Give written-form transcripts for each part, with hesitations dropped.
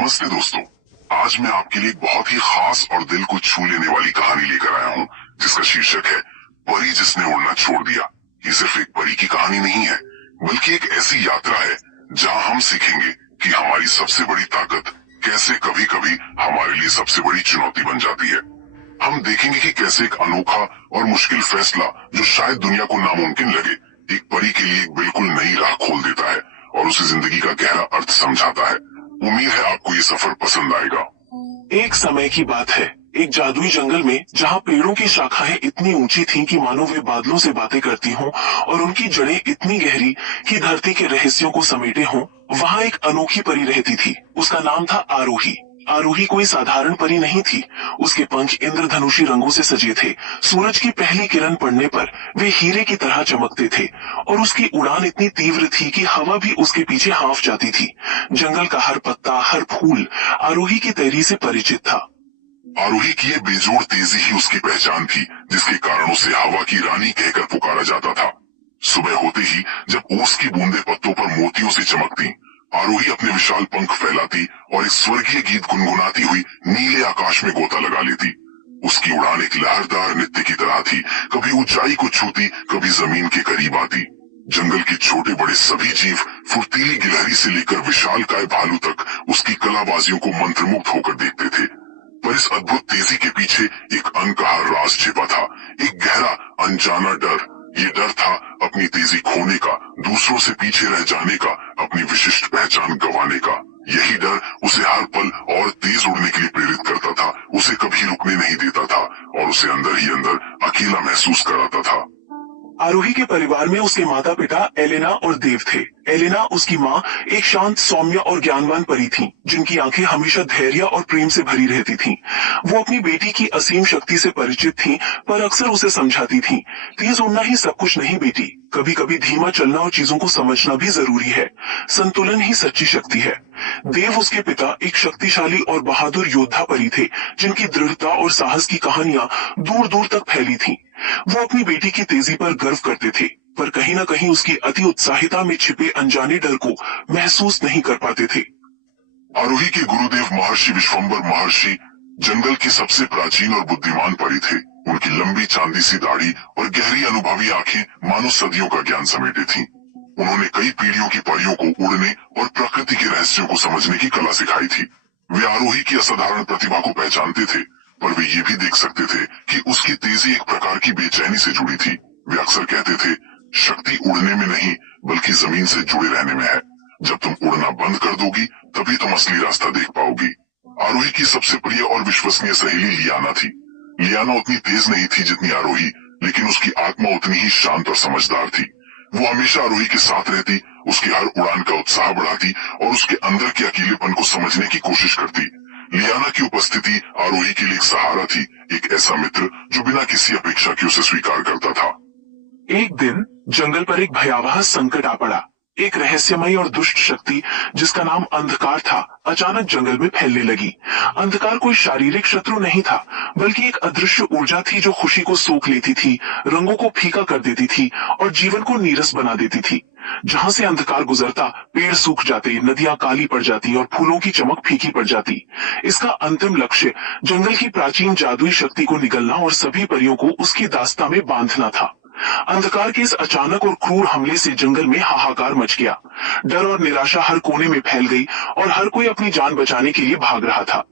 नमस्ते दोस्तों। आज मैं आपके लिए एक बहुत ही खास और दिल को छू लेने वाली कहानी लेकर आया हूँ, जिसका शीर्षक है परी जिसने उड़ना छोड़ दिया। ये सिर्फ एक परी की कहानी नहीं है, बल्कि एक ऐसी यात्रा है जहाँ हम सीखेंगे कि हमारी सबसे बड़ी ताकत कैसे कभी कभी हमारे लिए सबसे बड़ी चुनौती बन जाती है। हम देखेंगे कि कैसे एक अनोखा और मुश्किल फैसला, जो शायद दुनिया को नामुमकिन लगे, एक परी के लिए एक बिल्कुल नई राह खोल देता है और उसे जिंदगी का गहरा अर्थ समझाता है। उम्मीद है आपको ये सफर पसंद आएगा। एक समय की बात है, एक जादुई जंगल में जहाँ पेड़ों की शाखाएं इतनी ऊंची थीं कि मानो वे बादलों से बातें करती हों और उनकी जड़ें इतनी गहरी कि धरती के रहस्यों को समेटे हों, वहाँ एक अनोखी परी रहती थी। उसका नाम था आरोही। आरोही कोई साधारण परी नहीं थी। उसके पंख इंद्रधनुषी रंगों से सजे थे। सूरज की पहली किरण पड़ने पर वे हीरे की तरह चमकते थे और उसकी उड़ान इतनी तीव्र थी कि हवा भी उसके पीछे हाँफ जाती थी। जंगल का हर पत्ता, हर फूल आरोही की तैरी से परिचित था। आरोही की ये बेजोड़ तेजी ही उसकी पहचान थी, जिसके कारण उसे हवा की रानी कहकर पुकारा जाता था। सुबह होते ही जब ओस की बूंदें पत्तों पर मोतियों से चमकती, आरोही अपने विशाल पंख फैलाती और एक स्वर्गीय गीत गुनगुनाती हुई नीले आकाश में गोता लगा लेती। उसकी उड़ान एक लहरदार नृत्य की तरह थी, कभी ऊंचाई को छूती, कभी जमीन के करीब आती। जंगल के छोटे बड़े सभी जीव, फुर्तीली गिलहरी से लेकर विशालकाय भालू तक, उसकी कलाबाजियों को मंत्रमुग्ध होकर देखते थे। पर इस अद्भुत तेजी के पीछे एक अनकहा राज छिपा था, एक गहरा अनजाना डर। ये डर था अपनी तेजी खोने का, दूसरों से पीछे रह जाने का, अपनी विशिष्ट पहचान गंवाने का। यही डर उसे हर पल और तेज उड़ने के लिए प्रेरित करता था, उसे कभी रुकने नहीं देता था और उसे अंदर ही अंदर अकेला महसूस कराता था। आरोही के परिवार में उसके माता पिता एलेना और देव थे। एलेना, उसकी माँ, एक शांत, सौम्य और ज्ञानवान परी थी, जिनकी आंखें हमेशा धैर्य और प्रेम से भरी रहती थीं। वो अपनी बेटी की असीम शक्ति से परिचित थीं, पर अक्सर उसे समझाती थीं, तेज उड़ना ही सब कुछ नहीं बेटी, कभी कभी धीमा चलना और चीजों को समझना भी जरूरी है। संतुलन ही सच्ची शक्ति है। देव, उसके पिता, एक शक्तिशाली और बहादुर योद्धा परी थे, जिनकी दृढ़ता और साहस की कहानियां दूर दूर तक फैली थीं। वो अपनी बेटी की तेजी पर गर्व करते थे, पर कहीं न कहीं उसकी अति उत्साहिता में छिपे अनजाने डर को महसूस नहीं कर पाते थे। आरोही के गुरुदेव महर्षि विश्वम्बर महर्षि जंगल की सबसे प्राचीन और बुद्धिमान परी थे। उनकी लंबी चांदी सी दाढ़ी और गहरी अनुभवी आंखें मानो सदियों का ज्ञान समेटे थीं। उन्होंने कई पीढ़ियों की परियों को उड़ने और प्रकृति के रहस्यों को समझने की कला सिखाई थी। वे आरोही की असाधारण प्रतिभा को पहचानते थे, पर वे ये भी देख सकते थे कि उसकी तेजी एक प्रकार की बेचैनी से जुड़ी थी। वे अक्सर कहते थे, शक्ति उड़ने में नहीं, बल्कि जमीन से जुड़े रहने में है। जब तुम उड़ना बंद कर दोगी, तभी तुम असली रास्ता देख पाओगी। आरोही की सबसे प्रिय और विश्वसनीय सहेली लियाना थी। लियाना उतनी तेज नहीं थी जितनी आरोही, लेकिन उसकी आत्मा उतनी ही शांत और समझदार थी। वो हमेशा आरोही के साथ रहती, उसकी हर उड़ान का उत्साह बढ़ाती और उसके अंदर के अकेलेपन को समझने की कोशिश करती। लियाना की उपस्थिति आरोही के लिए एक सहारा थी, एक ऐसा मित्र जो बिना किसी अपेक्षा के उसे स्वीकार करता था। एक दिन जंगल पर एक भयावह संकट आ पड़ा। एक रहस्यमयी और दुष्ट शक्ति, जिसका नाम अंधकार था, अचानक जंगल में फैलने लगी। अंधकार कोई शारीरिक शत्रु नहीं था, बल्कि एक अदृश्य ऊर्जा थी जो खुशी को सोख लेती थी, रंगों को फीका कर देती थी और जीवन को नीरस बना देती थी। जहां से अंधकार गुजरता, पेड़ सूख जाते, नदियां काली पड़ जाती और फूलों की चमक फीकी पड़ जाती। इसका अंतिम लक्ष्य जंगल की प्राचीन जादुई शक्ति को निगलना और सभी परियों को उसकी दास्ता में बांधना था। अंधकार के इस अचानक और क्रूर हमले से जंगल में हाहाकार मच गया। डर और निराशा हर कोने में फैल गई और हर कोई अपनी जान बचाने के लिए भाग रहा था।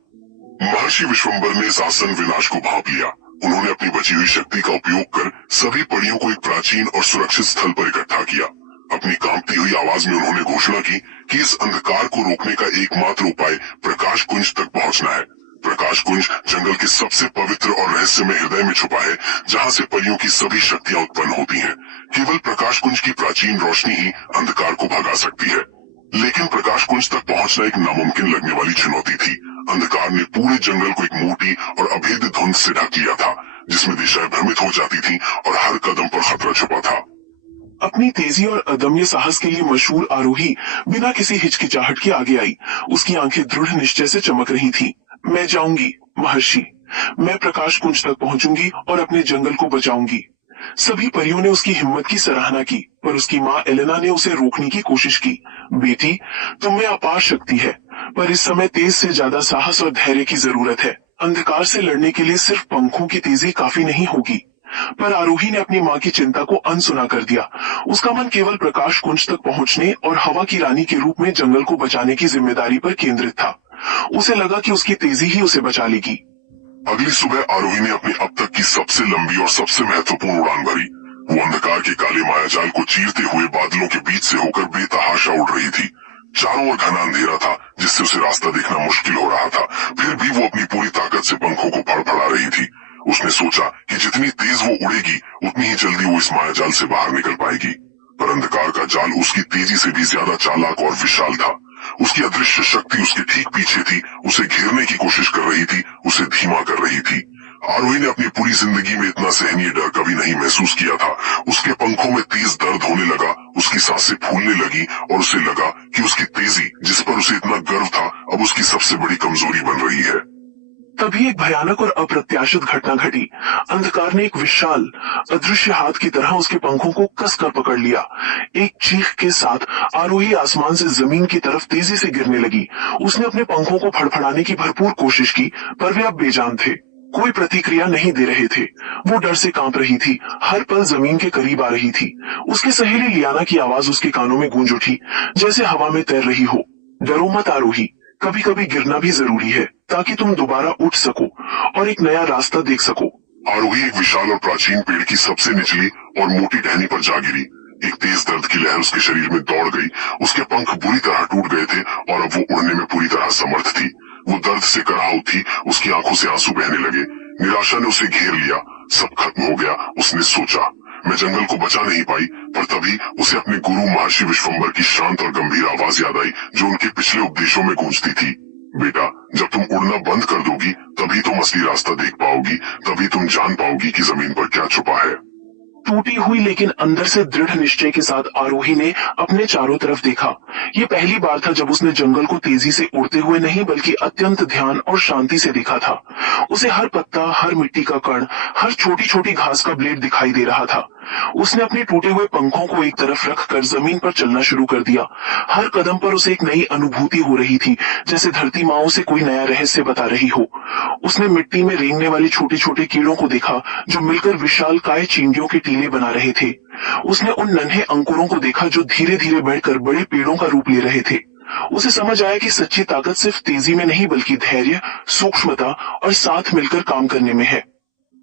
महर्षि विश्वम्बर ने इस आसन विनाश को भांप लिया। उन्होंने अपनी बची हुई शक्ति का उपयोग कर सभी परियों को एक प्राचीन और सुरक्षित स्थल पर इकट्ठा किया। अपनी कांपती हुई आवाज में उन्होंने घोषणा की कि इस अंधकार को रोकने का एकमात्र उपाय प्रकाश कुंज तक पहुंचना है। प्रकाश कुंज जंगल के सबसे पवित्र और रहस्यमय हृदय में छुपा है, जहां से परियों की सभी शक्तियां उत्पन्न होती हैं। केवल प्रकाश कुंज की प्राचीन रोशनी ही अंधकार को भगा सकती है। लेकिन प्रकाश कुंज तक पहुंचना एक नामुमकिन लगने वाली चुनौती थी। अंधकार ने पूरे जंगल को एक मोटी और अभेद्य धुंध से ढक लिया था, जिसमें दिशाएं भ्रमित हो जाती थीं और हर कदम पर खतरा छुपा था। अपनी तेजी और अदम्य साहस के लिए मशहूर आरोही बिना किसी हिचकिचाहट के आगे आई। उसकी आंखें दृढ़ निश्चय से चमक रही थीं। मैं जाऊंगी महर्षि, मैं प्रकाश कुंज तक पहुंचूंगी और अपने जंगल को बचाऊंगी। सभी परियों ने उसकी हिम्मत की सराहना की, पर उसकी माँ एलेना ने उसे रोकने की कोशिश की। बेटी, तुम में अपार शक्ति है, पर इस समय तेज से ज्यादा साहस और धैर्य की जरूरत है। अंधकार से लड़ने के लिए सिर्फ पंखों की तेजी काफी नहीं होगी। पर आरोही ने अपनी माँ की चिंता को अनसुना कर दिया। उसका मन केवल प्रकाश कुंज तक पहुंचने और हवा की रानी के रूप में जंगल को बचाने की जिम्मेदारी पर केंद्रित था। उसे लगा कि उसकी तेजी ही उसे बचा लेगी। अगली सुबह आरोही ने अपनी अब तक की सबसे लंबी और सबसे महत्वपूर्ण उड़ान भरी। वो अंधकार के काले मायाजाल को चीरते हुए बादलों के बीच से होकर बेतहाशा उड़ रही थी। चारों ओर घना अंधेरा था, जिससे उसे रास्ता देखना मुश्किल हो रहा था। फिर भी वो अपनी पूरी ताकत से पंखों को फड़फड़ा रही थी। उसने सोचा कि जितनी तेज वो उड़ेगी, उतनी ही जल्दी वो इस मायाजाल से बाहर निकल पाएगी। पर अंधकार का जाल उसकी तेजी से भी ज्यादा चालाक और विशाल था। उसकी अदृश्य शक्ति उसके ठीक पीछे थी, उसे घेरने की कोशिश कर रही थी, उसे धीमा कर रही थी। आरोही ने अपनी पूरी जिंदगी में इतना सहनीय डर कभी नहीं महसूस किया था। उसके पंखों में तेज दर्द होने लगा, उसकी सांसें फूलने लगी और उसे लगा कि उसकी तेजी, जिस पर उसे इतना गर्व था, अब उसकी सबसे बड़ी कमजोरी बन रही है। तभी एक भयानक और अप्रत्याशित घटना घटी। अंधकार ने एक विशाल अदृश्य हाथ की तरह उसके पंखों को कसकर पकड़ लिया। एक चीख के साथ आरोही आसमान से जमीन की तरफ तेजी से गिरने लगी। उसने अपने पंखों को फड़फड़ाने की भरपूर कोशिश की, पर वे अब बेजान थे। कोई प्रतिक्रिया नहीं दे रहे थे। वो डर से कांप रही थी, हर पल जमीन के करीब आ रही थी। उसकी सहेली लियाना की आवाज उसके कानों में गूंज उठी, जैसे हवा में तैर रही हो। डरो मत आरोही, कभी कभी गिरना भी जरूरी है, ताकि तुम दोबारा उठ सको और एक नया रास्ता देख सको। आरोही एक विशाल और प्राचीन पेड़ की सबसे निचली और मोटी टहनी पर जा गिरी। एक तेज दर्द की लहर उसके शरीर में दौड़ गई। उसके पंख बुरी तरह टूट गए थे और अब वो उड़ने में पूरी तरह समर्थ थी। वो दर्द से कराह उठी, उसकी आंखों से आंसू बहने लगे। निराशा ने उसे घेर लिया। सब खत्म हो गया। उसने सोचा, मैं जंगल को बचा नहीं पाई। पर तभी उसे अपने गुरु महर्षि विश्वम्भर की शांत और गंभीर आवाज याद आई, जो उनके पिछले उपदेशों में गूंजती थी। बेटा, जब तुम उड़ना बंद कर दोगी, तभी तुम असली रास्ता देख पाओगी, तभी तुम जान पाओगी कि जमीन पर क्या छुपा है। टूटी हुई लेकिन अंदर से दृढ़ निश्चय के साथ आरोही ने अपने चारों तरफ देखा। ये पहली बार था जब उसने जंगल को तेजी से उड़ते हुए नहीं, बल्कि अत्यंत ध्यान और शांति से देखा था। उसे हर पत्ता, हर मिट्टी का कण, हर छोटी छोटी घास का ब्लेड दिखाई दे रहा था। उसने अपने टूटे हुए पंखों को एक तरफ रखकर जमीन पर चलना शुरू कर दिया। हर कदम पर उसे एक नई अनुभूति हो रही थी, जैसे धरती माँ उसे कोई नया रहस्य बता रही हो। उसने मिट्टी में रेंगने वाले छोटे छोटे कीड़ों को देखा, जो मिलकर विशाल काय चींटियों के टीले बना रहे थे। उसने उन नन्हे अंकुरों को देखा जो धीरे धीरे बढ़कर बड़े पेड़ों का रूप ले रहे थे। उसे समझ आया कि सच्ची ताकत सिर्फ तेजी में नहीं, बल्कि धैर्य, सूक्ष्मता और साथ मिलकर काम करने में है।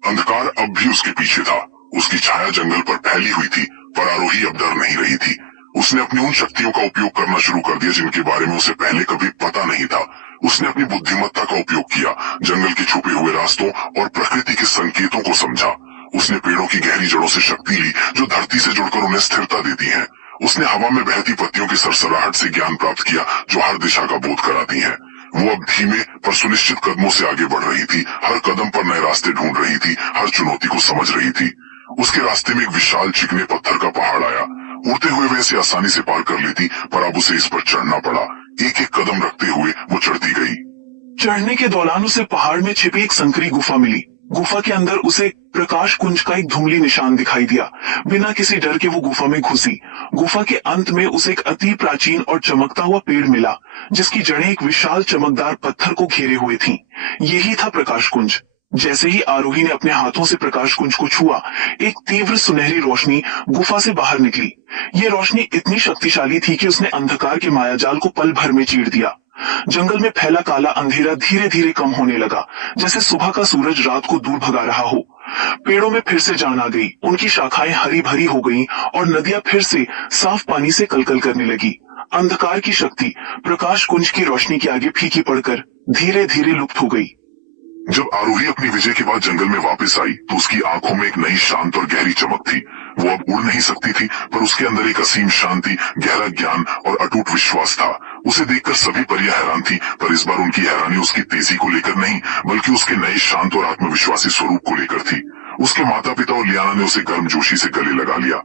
अंधकार अब भी उसके पीछे था। उसकी छाया जंगल पर फैली हुई थी, पर आरोही अब डर नहीं रही थी। उसने अपनी उन शक्तियों का उपयोग करना शुरू कर दिया जिनके बारे में उसे पहले कभी पता नहीं था। उसने अपनी बुद्धिमत्ता का उपयोग किया, जंगल के छुपे हुए रास्तों और प्रकृति के संकेतों को समझा। उसने पेड़ों की गहरी जड़ों से शक्ति ली, जो धरती से जुड़कर उन्हें स्थिरता देती है। उसने हवा में बहती पत्तियों की सरसराहट से ज्ञान प्राप्त किया, जो हर दिशा का बोध कराती है। वो अब धीमे पर सुनिश्चित कदमों से आगे बढ़ रही थी, हर कदम पर नए रास्ते ढूंढ रही थी, हर चुनौती को समझ रही थी। उसके रास्ते में एक विशाल चिकने पत्थर का पहाड़ आया। उड़ते हुए वह इसे आसानी से पार कर लेती, पर अब उसे इस पर चढ़ना पड़ा। एक एक कदम रखते हुए वो चढ़ती गई। चढ़ने के दौरान उसे पहाड़ में छिपी एक संकरी गुफा मिली। गुफा के अंदर उसे प्रकाश कुंज का एक धुंधली निशान दिखाई दिया। बिना किसी डर के वो गुफा में घुसी। गुफा के अंत में उसे एक अति प्राचीन और चमकता हुआ पेड़ मिला, जिसकी जड़ें एक विशाल चमकदार पत्थर को घेरे हुए थीं। यही था प्रकाश कुंज। जैसे ही आरोही ने अपने हाथों से प्रकाश कुंज को छुआ, एक तीव्र सुनहरी रोशनी गुफा से बाहर निकली। ये रोशनी इतनी शक्तिशाली थी कि उसने अंधकार के मायाजाल को पल भर में चीर दिया। जंगल में फैला काला अंधेरा धीरे धीरे कम होने लगा, जैसे सुबह का सूरज रात को दूर भगा रहा हो। पेड़ों में फिर से जान आ गई, उनकी शाखाएं हरी भरी हो गईं और नदियां फिर से साफ पानी से कलकल करने लगी। अंधकार की शक्ति प्रकाश कुंज की रोशनी के आगे फीकी पड़कर धीरे धीरे लुप्त हो गई। जब आरोही अपनी विजय के बाद जंगल में वापस आई, तो उसकी आंखों में एक नई शांत और गहरी चमक थी। वो अब उड़ नहीं सकती थी, पर उसके अंदर एक असीम शांति, गहरा ज्ञान और अटूट विश्वास था। उसे देखकर सभी परियां हैरान थी, पर इस बार उनकी हैरानी उसकी तेजी को लेकर नहीं, बल्कि उसके नए शांत और आत्मविश्वासी स्वरूप को लेकर थी। उसके माता पिता और लियाना ने उसे गर्मजोशी से गले लगा लिया।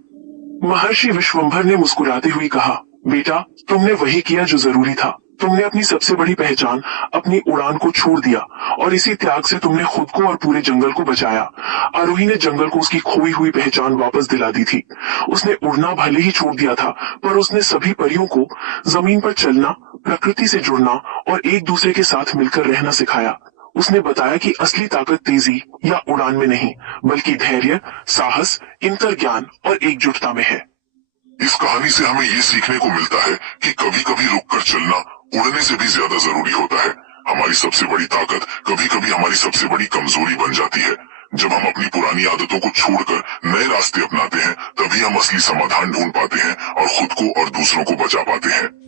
महर्षि विश्वम्भर ने मुस्कुराते हुए कहा, बेटा, तुमने वही किया जो जरूरी था। तुमने अपनी सबसे बड़ी पहचान, अपनी उड़ान को छोड़ दिया और इसी त्याग से तुमने खुद को और पूरे जंगल को बचाया। आरोही ने जंगल को उसकी खोई हुई पहचान वापस दिला दी थी। उसने उड़ना भले ही छोड़ दिया था, पर उसने सभी परियों को जमीन पर चलना, प्रकृति से जुड़ना और एक दूसरे के साथ मिलकर रहना सिखाया। उसने बताया कि असली ताकत तेजी या उड़ान में नहीं, बल्कि धैर्य, साहस, अंतर्ज्ञान और एकजुटता में है। इस कहानी से हमें ये सीखने को मिलता है कि कभी कभी रुककर चलना उड़ने से भी ज्यादा जरूरी होता है। हमारी सबसे बड़ी ताकत कभी कभी हमारी सबसे बड़ी कमजोरी बन जाती है। जब हम अपनी पुरानी आदतों को छोड़कर नए रास्ते अपनाते हैं, तभी हम असली समाधान ढूंढ पाते हैं और खुद को और दूसरों को बचा पाते हैं।